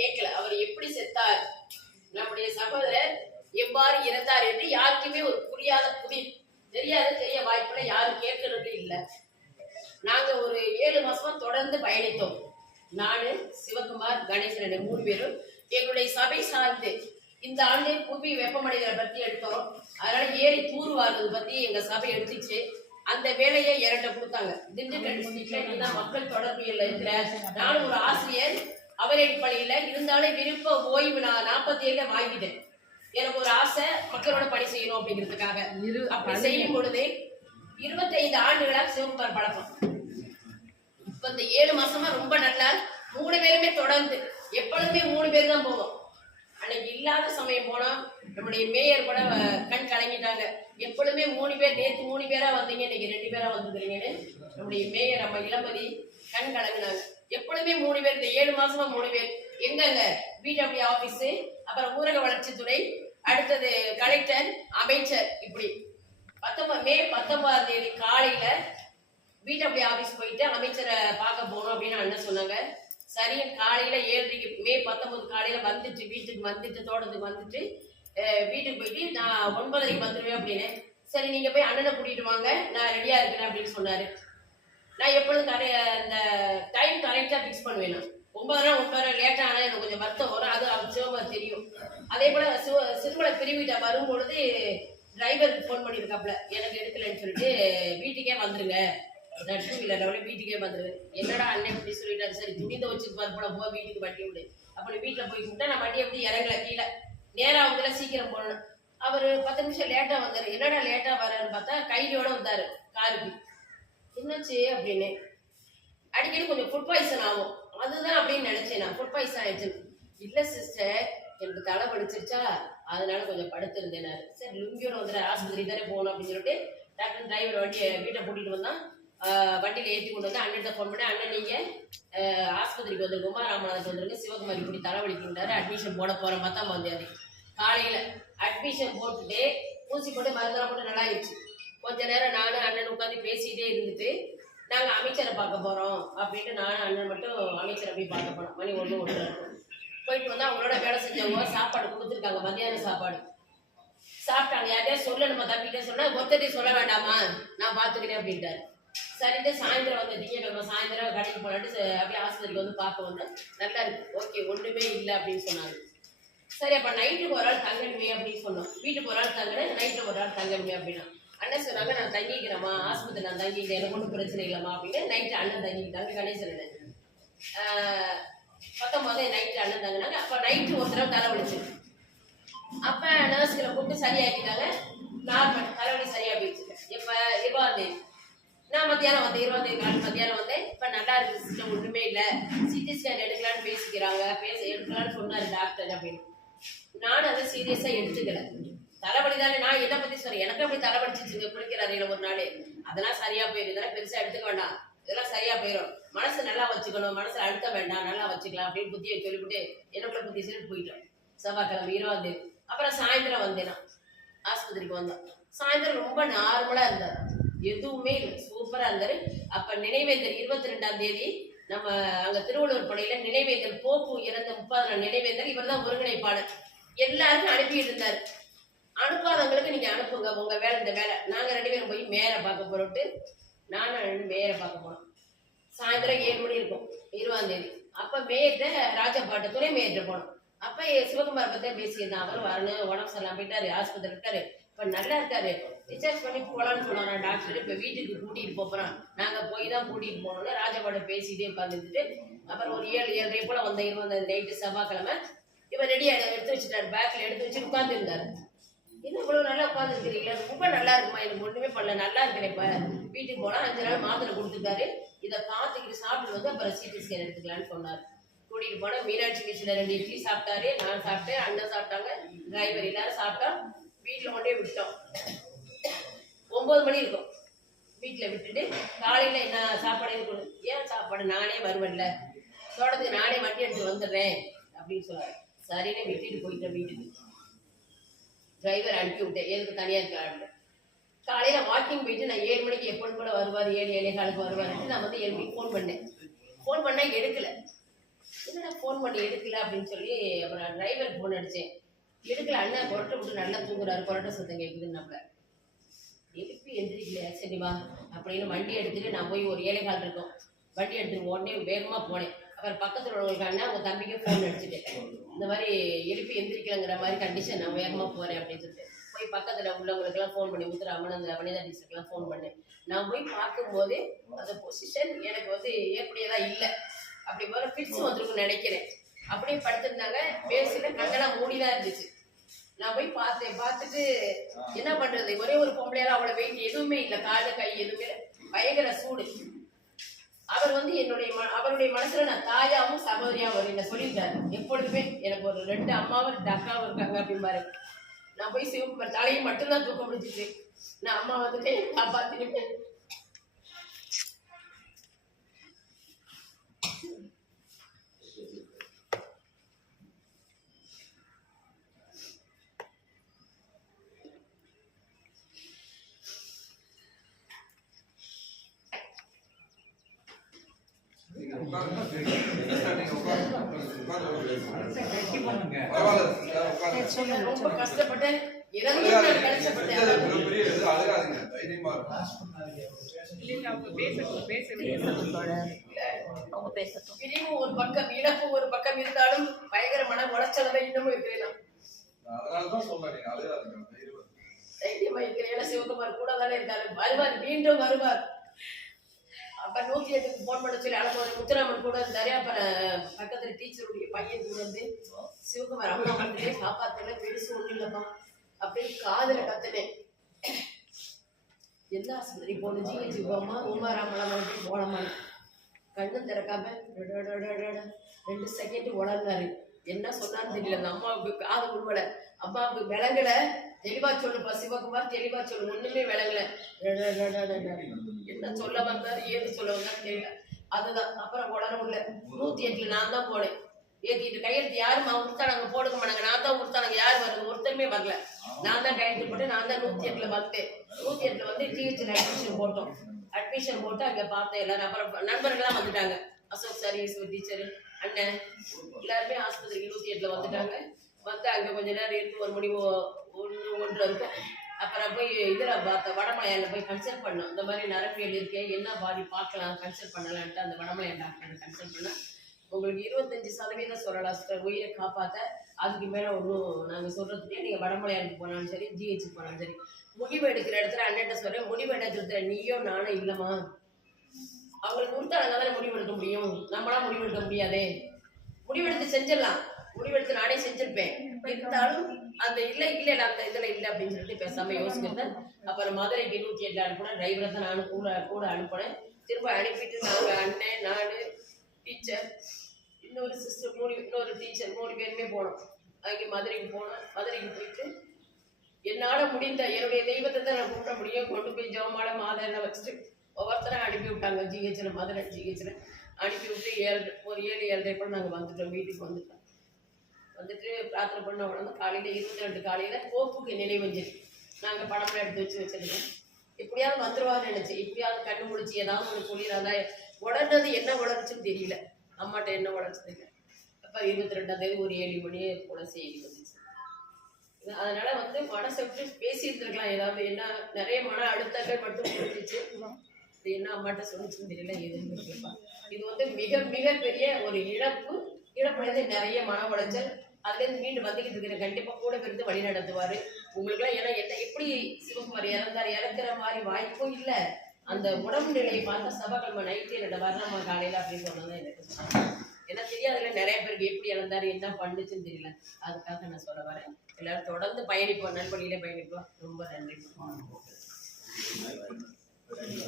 கேட்கல. அவர் எப்படி செத்தார், நம்முடைய சகோதரர் எவ்வாறு இறந்தார் என்று யாருக்குமே ஒரு புரியாத தெரியாத தெரிய வாய்ப்புல யாரும் கேட்கறது இல்லை. நாங்க ஒரு 7 மாசமா தொடர்ந்து பயணித்தோம். நானு, சிவகுமார், கணேசன் 3 பேரும் எங்களுடைய சபை சார்ந்து இந்த ஆண்டு புவி வெப்பமடைதலை பத்தி எடுத்தோம். அதனால ஏரி தூர்வாருவது பத்தி எங்க சபை எடுத்துச்சு. அந்த வேலையை என்கிட்ட கொடுத்தாங்க. திண்டுக்கல் டிஸ்ட்ரிக்ட்ல மக்கள் தொடர்பியல்ல இருக்கிற நானும் ஒரு ஆசிரியர் அவரடி பள்ளியில இருந்தாலும் விருப்ப ஓய்வு நான் 47 வாங்கிட்டேன். எனக்கு ஒரு ஆசை மக்களோட பணி செய்யணும் அப்படிங்கிறதுக்காக. அப்படி செய்யும் பொழுது 25 ஆண்டுகளா சிவகுமார் பழக்கம். இப்ப இந்த 7 மாசமா ரொம்ப நல்லா 3 பேருமே தொடர்ந்து எப்பொழுதுமே 3 பேர் தான் போவோம். அன்னைக்கு இல்லாத சமயம் போனா நம்முடைய மேயர் கூட கண் கலங்கிட்டாங்க. எப்பொழுதுமே 3 பேர், நேற்று 3 பேரா வந்தீங்க, இன்னைக்கு 2 பேரா வந்துருக்கீங்கன்னு நம்முடைய மேயர் நம்ம இளம்பதி கண் கலங்கினாங்க. எப்பொழுதுமே 3 பேர், இந்த 7 மாசமா 3 பேர். எங்கங்க பிடபிள்யூ ஆபீஸ், அப்புறம் ஊரக வளர்ச்சித்துறை, அடுத்தது கலெக்டர், அமைச்சர், இப்படி மே 19ஆம் தேதி காலையில பிடபிள்யூ ஆபீஸ் போயிட்டு அமைச்சரை பார்க்க போகணும் அப்படின்னு அண்ணன் சொன்னாங்க. சரியா காலையில 7:30 மே 19 காலையில வந்துட்டு வீட்டுக்கு வந்துட்டு தோட்டத்துக்கு வந்துட்டு வீட்டுக்கு போயிட்டு நான் 9:30 வந்துடுவேன் அப்படின்னு. சரி நீங்க போய் அண்ணனை கூட்டிட்டு வாங்க, நான் ரெடியா இருக்கிறேன் அப்படின்னு சொன்னாரு. நான் எப்பொழுதும் இந்த டைம் கரெக்டா ஃபிக்ஸ் பண்ணுவேன். 9:30 லேட்டா ஆனால் எனக்கு கொஞ்சம் வருத்தம் வரும். அது அவர் சிவகுமார் தெரியும். அதே போல சிறுமலை பிரிவிட்ட வரும்பொழுது டிரைவருக்கு ஃபோன் பண்ணியிருக்காப்புல, எனக்கு எடுக்கலன்னு சொல்லிட்டு வீட்டுக்கே வந்துருங்க, நான் 2 வீலர் வீட்டுக்கே வந்துருங்க. என்னடா அண்ணன் இப்படி சொல்லிட்டாரு. சரி துணிந்த வச்சுருப்பாரு போல, போ வீட்டுக்கு வண்டி விடு. அப்படி வீட்டில் போய் விட்டா நான் வண்டி எப்படி இறங்கல கீழே, நேராக அவங்கள சீக்கிரம் போடணும். அவர் 10 நிமிஷம் லேட்டா வந்தாரு. என்னடா லேட்டா வராருன்னு பார்த்தா கைலியோட வந்தாரு காருக்கு. என்னாச்சு அப்படின்னு. அடிக்கடி கொஞ்சம் ஃபுட் பாய்சன் ஆகும், அதுதான் அப்படின்னு நினைச்சேன் நான். ஃபுட் பாய்சன் ஆயிடுச்சு. இல்லை சிஸ்டர், எனக்கு தலை வலிச்சிருச்சா, அதனால கொஞ்சம் படுத்திருந்தேன். சரி லுங்கியோட வந்துடுற, ஆஸ்பத்திரி தானே போகணும் அப்படின்னு சொல்லிட்டு டாக்டர் டிரைவர் வண்டியை வீட்டை கூட்டிகிட்டு வந்தான். வண்டியில் ஏற்றி கொண்டு வந்து அண்ணன் ஃபோன் பண்ணி, அண்ணன் நீங்கள் ஆஸ்பத்திரிக்கு வந்துருங்க, உமாராமநாதத்துக்கு வந்துருங்க, சிவகுமார் இப்படி தலைவலிக்கின்றாரு, அட்மிஷன் போட போகிறேன். 10ஆம் தேதி காலையில் அட்மிஷன் போட்டுட்டு ஊசி போட்டு மருந்தெல்லாம் போட்டு நல்லா ஆயிடுச்சு. கொஞ்ச நேரம் நானும் அண்ணன் உட்காந்து பேசிகிட்டே இருந்துட்டு நாங்கள் அமைச்சரை பார்க்க போகிறோம் அப்படின்ட்டு நானும் அண்ணன் மட்டும் அமைச்சரை போய் பார்க்க போனோம். மணி 1 போயிட்டு வந்து அவங்களோட வேலை செஞ்சவங்க சாப்பாடு கொடுத்துருக்காங்க, மத்தியான சாப்பாடு சாப்பிட்டாங்க. யார்கிட்டயா சொல்ல, நம்ம தம்பிகிட்டே சொன்னால் ஒருத்தட்டி சொல்ல வேண்டாமா, நான் பார்த்துக்கிறேன் அப்படின்ட்டாரு. சரிட்டு சாயந்தரம் வந்து திங்கக்கிழமை சாயந்தரம் கடைக்கு போனாட்டு அப்படியே ஆஸ்பத்திரிக்கு வந்து பார்க்க வந்தேன். நல்லா இருக்கு, ஓகே, ஒன்றுமே இல்லை அப்படின்னு சொன்னாங்க. சரி அப்போ நைட்டுக்கு ஒரு ஆள் தங்கணுமே அப்படின்னு சொன்னோம். வீட்டுக்கு ஒரு ஆள் தங்கினேன், நைட்டுக்கு ஒரு ஆள் தங்கணுமே அப்படின்னா அண்ணன் சொன்னாங்க, நான் தங்கிக்கிறேம்மா, ஆஸ்பத்திரி நான் தங்கிக்கிறேன், எனக்கு ஒன்றும் பிரச்சனை இல்லைம்மா அப்படின்னு. நைட்டு அண்ணன் தங்கிக்கிட்டாங்க. கணேசன் 19 நைட்டு அண்ணன் தங்கினாங்க. அப்போ நைட்டு ஒரு தடவை தலைவலிச்சு. அப்போ நர்ஸ்களை கூப்பிட்டு சரியாக்கிட்டாங்க. நார்மல் தலைவலி சரியா போயிடுச்சு. இப்போ 20ஆம் தேதி நான் மத்தியானம் வந்தேன். 20ஆம் தேதி மத்தியானம் வந்தேன். இப்போ நல்லா இருக்கு சிஸ்டம், ஒன்றுமே இல்லை, சிடி ஸ்கேன் எடுக்கலான்னு பேசிக்கிறாங்க, எடுக்கலான்னு சொன்னார் டாக்டர் அப்படின்னு. நானும் அதை சீரியஸாக எடுத்துக்கல. தலைவலி தானே, நான் என்ன பற்றி சொல்றேன், எனக்கு அப்படி தலைவலிச்சிச்சுங்க குளிக்கிறாரு ஒரு நாள், அதெல்லாம் சரியா போயிடும், இதெல்லாம் பெருசாக எடுத்துக்க வேண்டாம், இதெல்லாம் சரியா போயிடும், மனசு நல்லா வச்சுக்கணும், மனசு அழுத்த வேண்டாம், நல்லா வச்சுக்கலாம் அப்படின்னு புத்தியை சொல்லிவிட்டு எனக்குள்ள புத்தி சொல்லிட்டு போயிட்டோம். செவ்வாய்க்கிழமை 20ஆம் தேதி அப்புறம் சாயந்தரம் வந்தேன். நான் ஆஸ்பத்திரிக்கு வந்தோம். சாயந்தரம் ரொம்ப நார்மலாக இருந்தார், எதுவுமே இல்லை, சூப்பராக இருந்தார். அப்போ நினைவேந்தல் 22ஆம் தேதி நம்ம அங்கே திருவள்ளூர் படையில் நினைவேந்தல், போப்பு இறந்த 30 நாள் நினைவேந்தல். இவர் தான் ஒருங்கிணைப்பாளர். எல்லாருக்கும் அனுப்பிட்டு இருந்தார். அனுப்பாதவங்களுக்கு நீங்கள் அனுப்புங்க, உங்கள் வேலை இந்த வேலை. நாங்கள் 2 பேரும் போய் மேயரை பார்க்க போகிறோட்டு நானும் மேயரை பார்க்க போனோம். சாயந்தரம் 7 மணி இருக்கும் 20ஆம் தேதி. அப்போ மேயர்கிட்ட ராஜபாட்டு துணை மேயர்கிட்ட போனோம். அப்போ சிவகுமார் பற்றி பேசியிருந்தான். அவர் வரணும், உடம்பு சரியில்லாம போயிட்டாரு, ஆஸ்பத்திரி இருக்காரு, இப்போ நல்லா இருக்காரு, டிஸ்சார்ஜ் பண்ணி போகலான்னு சொன்னாங்க டாக்டர். இப்போ வீட்டுக்கு கூட்டிகிட்டு போகிறோம், நாங்கள் போய் தான் கூட்டிகிட்டு போகணும்னு ராஜபாட்டை பேசிகிட்டே உட்காந்துட்டு அப்புறம் ஒரு 7-7:30 போல் வந்த 20ஆம் நைட்டு செவ்வாய்க்கிழமை. இவர் ரெடியாக எடுத்து வச்சுட்டாரு, பேக்கில் எடுத்து வச்சுட்டு உட்காந்துருந்தாரு. இன்னும் இவ்வளோ நல்லா உட்காந்துருக்கிறீங்களா, ரொம்ப நல்லா இருக்குமா, எனக்கு ஒன்றுமே பண்ணல, நல்லா இருக்கிறேன். இப்போ வீட்டுக்கு போனால் 5 நாள் மாத்திரை கொடுத்துருக்காரு, இதை பார்த்துக்கிட்டு சாப்பிட்டு வந்து அப்புறம் சிடி ஸ்கேன் எடுத்துக்கலான்னு சொன்னார். கூட்டிகிட்டு போனால் மீனாட்சி பீச்சில் 2 இட்லி சாப்பிட்டாரு, நான் சாப்பிட்டேன், அண்ணன் சாப்பிட்டாங்க, டிரைவர் எல்லாரும் சாப்பிட்டோம். வீட்டில் கொண்டே விட்டோம். 9 மணி இருக்கும். வீட்டில் விட்டுட்டு காலையில் என்ன சாப்பாடு இருக்கணும், ஏன் சாப்பாடு நானே வருவேன்ல, தோட்டத்துக்கு நானே வண்டி எடுத்து வந்துடுறேன் அப்படின்னு சொன்னார். சரின்னு விட்டுட்டு போயிட்டேன் வீட்டுக்கு. டிரைவர் அனுப்பி விட்டேன், எதுக்கு தனியாக இருக்க. காலையில் வாக்கிங் போயிட்டு நான் 7 மணிக்கு எப்போது கூட வருவார், 7-7:15 வருவாருன்ட்டு நான் வந்து 7 மணிக்கு ஃபோன் பண்ணேன். ஃபோன் பண்ணால் எடுக்கலை. என்னடா ஃபோன் பண்ணி எடுக்கல அப்படின்னு சொல்லி அப்புறம் டிரைவர் ஃபோன் அடித்தேன். எடுக்கல. அண்ணா கொரட்டை விட்டு நல்லா தூங்குறாரு, கொரட்டை சத்தம் கேட்குதுன்னாப்புல. எழுப்பி எந்திரிக்கலையா, சரி வா அப்படின்னு வண்டி எடுத்துட்டு நான் போய் ஒரு 7:15 இருக்கும் வண்டி எடுத்துட்டு உடனே வேகமாக போனேன். அப்புறம் பக்கத்தில் உள்ளவங்களுக்கு அண்ணா உங்கள் தம்பிக்கு ஃபோன் அடிச்சுட்டேன். இந்த மாதிரி எழுப்பி எந்திரிக்கலைங்கிற மாதிரி கண்டிஷன், நான் வேகமாக போகிறேன் அப்படின்னு சொல்லிட்டு போய் பக்கத்தில் உள்ளவங்களுக்கெல்லாம் ஃபோன் பண்ணி முத்துராமன் அந்த வனிதா டீச்சருக்கெல்லாம் ஃபோன் பண்ணேன். நான் போய் பார்க்கும்போது அந்த பொசிஷன் எனக்கு வந்து ஏற்புடையதாக இல்லை. அப்படி போல ஃபிட்ஸ் வந்துருக்குன்னு நினைக்கிறேன். அப்படியே படுத்திருந்தாங்க, பேசில கண்ணெல்லாம் மூடிதான் இருந்துச்சு. நான் போய் பார்த்தேன். பார்த்துட்டு என்ன பண்றது, ஒரே ஒரு பொம்பளையால அவ்வளோ வெயிட் எதுவுமே இல்லை, காலு கை எதுவுமே, பயங்கர சூடு. அவர் வந்து அவருடைய மனசுல நான் தாயாவும் சகோதரியாவும் என்ன சொல்லியிருக்காரு. எப்பொழுதுமே எனக்கு ஒரு 2 அம்மாவும் 2 அக்காவும் இருக்காங்க அப்படின்பாரு. நான் போய் சிவகுமார் தலையை மட்டும்தான் தூக்க முடிஞ்சிச்சு. நான் அம்மா வந்துட்டு காப்பாத்திருப்பேன். ரொம்ப கஷ்டப்பட்டேன். ஒரு பக்கம் இழப்பு ஒரு பக்கம் இருந்தாலும் பயங்கர மன உளைச்சல இன்னமும் இருக்கிறேன். சிவகுமார் கூட தானே இருந்தாரு. வருவார், மீண்டும் வருவார். அப்ப 108க்கு போன் பண்ண சொல்லி அனுப்புவார். முத்துராமன் கூட இருந்தாரு. அப்புறம் பக்கத்துல டீச்சருடைய பையன் கூட வந்து சிவகுமார் அம்மா வந்துட்டே காப்பாத்தல, பெருசு ஒண்ணு இல்லப்பா அப்படின்னு காதுல கத்துனேன். எந்த ஆஸ்பத்திரி போன ஜிஹெச் போமா உமாராமலாம் போனமா கண்ணு திறக்காம 2 செகண்ட் உடந்தாரு. என்ன சொன்னான்னு தெரியல. அந்த அம்மாவுக்கு காது உள்வல, அம்மாவுக்கு விளங்கல. தெளிவா சொல்லுப்பா சிவகுமார், தெளிவா சொல்லு, ஒண்ணுமே விளங்கல. என்ன சொல்ல வந்தாரு, ஏது சொல்ல வந்தாரு தெரியல. அதுதான் அப்புறம் உடனே உள்ள 108ல நான் தான் போனேன். ஏத்திட்டு கையெழுத்து யாருமா உடுத்தானாங்க, போடுக்க மாட்டாங்க. நான் தான் உடுத்தானாங்க, யார் வருது, ஒருத்தருமே வரல. நான் தான் கையெழுத்து போட்டு நான் தான் 108ல வந்தேன். 108ல வந்து ஜிஹெச்ல அட்மிஷன் போட்டோம். அட்மிஷன் போட்டு அங்க பார்த்தேன் எல்லாரும். அப்புறம் நண்பர்கள்லாம் வந்துட்டாங்க. அசோக் சார், ஈஸ்வர் டீச்சர், அண்ணன் எல்லாருமே ஆஸ்பத்திரிக்கு 108ல வந்துட்டாங்க. வந்து அங்க கொஞ்ச நேரம் இருந்து 1 மணி 1 இருக்கும். அப்புறம் போய் இதுல வடமலையால போய் கன்சல்ட் பண்ணோம். இந்த மாதிரி நரம்பியல் இருக்கேன், என்ன பாடி பார்க்கலாம், கன்சல்ட் பண்ணலான்ட்டு அந்த வடமலையான் டாக்டர் கன்சல்ட் பண்ண, உங்களுக்கு 25% சொல்லலாம் சார் உயிரை காப்பாற்ற, அதுக்கு மேலே ஒன்றும் நாங்கள் சொல்கிறதுக்கே நீங்கள் வடமலையானுக்கு போனாலும் சரி, ஜிஹெச்சுக்கு போனாலும் சரி, முடிவு எடுக்கிற இடத்துல அண்ணன்ட்ட சொல்கிறேன், முடிவு எடுக்கிற நீயும் நானும் இல்லைம்மா, அவங்களுக்கு கொடுத்தாங்க தானே முடிவு எடுக்க முடியும், நம்மளாம் முடிவு எடுக்க முடியாதே. முடிவெடுத்து செஞ்சிடலாம், முடிவெடுத்து நானே செஞ்சிருப்பேன். இருந்தாலும் அந்த இல்லை அந்த இதில் இல்லை அப்படின்னு சொல்லிட்டு பேசாமல் யோசிக்கிறது. அப்புறம் மதுரைக்கு 108 அனுப்பினேன். டிரைவரை தான் நானும் கூட அனுப்பினேன். திரும்ப அனுப்பிட்டு நாங்கள் அண்ணன், நான், டீச்சர், இன்னொரு சிஸ்டர், இன்னொரு டீச்சர் 3 பேருமே போனோம். அங்கே மதுரைக்கு போனோம். மதுரைக்கு போயிட்டு என்னால் முடிந்த என்னுடைய தெய்வத்தை தான் நான் கூப்பிட முடியும். கொண்டு போய் ஜெவமாலை மாதெல்லாம் வச்சுட்டு ஒவ்வொருத்தரும் அனுப்பி விட்டாங்க. ஜிஹெச்சில், மதுரை ஜிஹெச்சில் அனுப்பி விட்டு 7:30 கூட நாங்கள் வந்துட்டோம். வீட்டுக்கு வந்துட்டு பிரார்த்தனை பண்ண உடனே காலையில் 22 காலையில் கோப்புக்கு நினைவஞ்சலி நாங்கள் படம்லாம் எடுத்து வச்சிருக்கோம். இப்படியாவது வந்துருவான்னு நினைச்சேன். இப்படியாவது கண்ணு முடிச்சு ஏதாவது ஒன்று சொல்லிடாதா. உடனது என்ன உடச்சுன்னு தெரியல, அம்மாட்ட என்ன உடச்சு தெரியல. அப்போ 22ஆம் தேதி ஒரு 7 மணியே போல செய்தி வந்துச்சு. அதனால வந்து மனசை விட்டு பேசியிருந்துருக்கலாம். ஏதாவது என்ன நிறைய மன அழுத்தங்கள் மட்டும் புரிஞ்சிச்சு. இது என்ன அம்மாட்ட சொல்லிச்சுன்னு தெரியல, எதுன்னு கேட்பான். இது வந்து மிக மிக பெரிய ஒரு இழப்புலேருந்து நிறைய மன உளைச்சல். அதுலேருந்து மீண்டும் வந்துக்கிட்டு இருக்கிறேன். கண்டிப்பாக கூட இருந்து வழி நடத்துவார் உங்களுக்குலாம். ஏன்னா என்ன எப்படி சிவகுமார் இறக்குற மாதிரி வாய்ப்பும் இல்லை. அந்த உடம்பு நிலையை பார்த்தா சபகிழமை நைட்டு என்னோட வரலாமா காலையில் அப்படின்னு சொன்னதான் எனக்கு ஏன்னா தெரியாதுல நிறைய பேருக்கு எப்படி இறந்தாரு, என்ன பண்ணுச்சுன்னு தெரியல. அதுக்காக நான் சொல்ல வரேன். எல்லாரும் தொடர்ந்து பயணிப்போம், நல்வழியில பயணிப்போம். ரொம்ப நன்றி.